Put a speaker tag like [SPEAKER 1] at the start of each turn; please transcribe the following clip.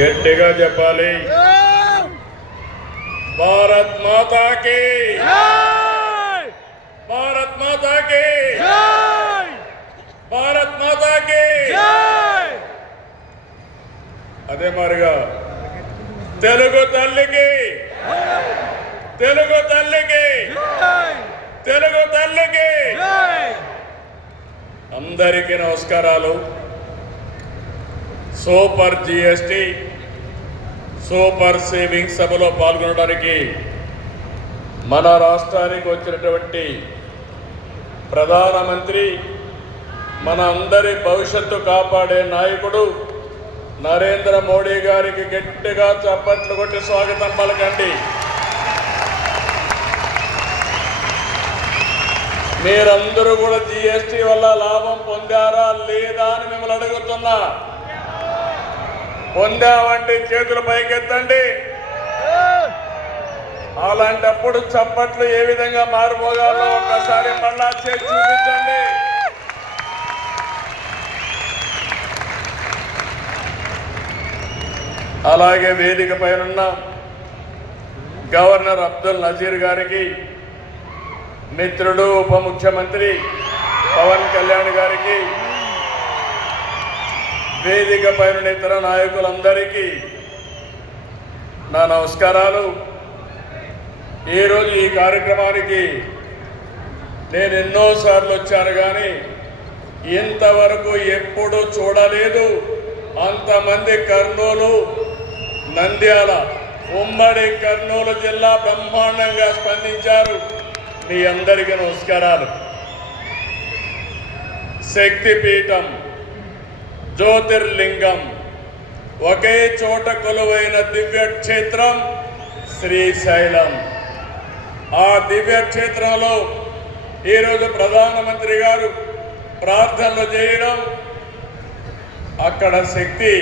[SPEAKER 1] గట్టిగా చెప్పాలి. భారత్ మాతాకి. భారత్ మాతాకి. భారత్ మాతాకి. అదే మారిగా తెలుగు తల్లికి. తెలుగు తల్లికి. తెలుగు తల్లికి. అందరికీ నమస్కారాలు. సూపర్ జిఎస్టి సూపర్ సేవింగ్ సభలో పాల్గొనడానికి మన రాష్ట్రానికి వచ్చినటువంటి ప్రధానమంత్రి మన అందరి భవిష్యత్తు కాపాడే నాయకుడు నరేంద్ర మోడీ గారికి గట్టిగా చప్పట్లు కొట్టి స్వాగతం పలకండి. మీరందరూ కూడా జిఎస్టీ వల్ల లాభం పొందారా లేదా అని మిమ్మల్ని అడుగుతున్నా. పొందామంటే చేతులు పైకెత్తండి. అలాంటప్పుడు చప్పట్లు ఏ విధంగా మారిపోగాలో ఒకసారి మళ్ళా చేసి చూపించండి. అలాగే వేదిక పైన గవర్నర్ అబ్దుల్ నజీర్ గారికి మిత్రుడు ఉప ముఖ్యమంత్రి పవన్ కళ్యాణ్ గారికి వేదిక పైన ఇతర నాయకులందరికీ నా నమస్కారాలు. ఈరోజు ఈ కార్యక్రమానికి నేను ఎన్నోసార్లు వచ్చాను కానీ ఇంతవరకు ఎప్పుడూ చూడలేదు. అంతమంది కర్నూలు నంద్యాల ఉమ్మడి కర్నూలు జిల్లా బ్రహ్మాండంగా స్పందించారు. మీ అందరికీ నమస్కారాలు. శక్తిపీఠం జ్యోతిర్లింగం. ఒకే చోట కొలువైన దివ్యక్షేత్రం శ్రీశైలం. ఆ దివ్యక్షేత్రంలో ఈరోజు ప్రధానమంత్రి గారు ప్రార్థనలు చేయడం అక్కడ శక్తి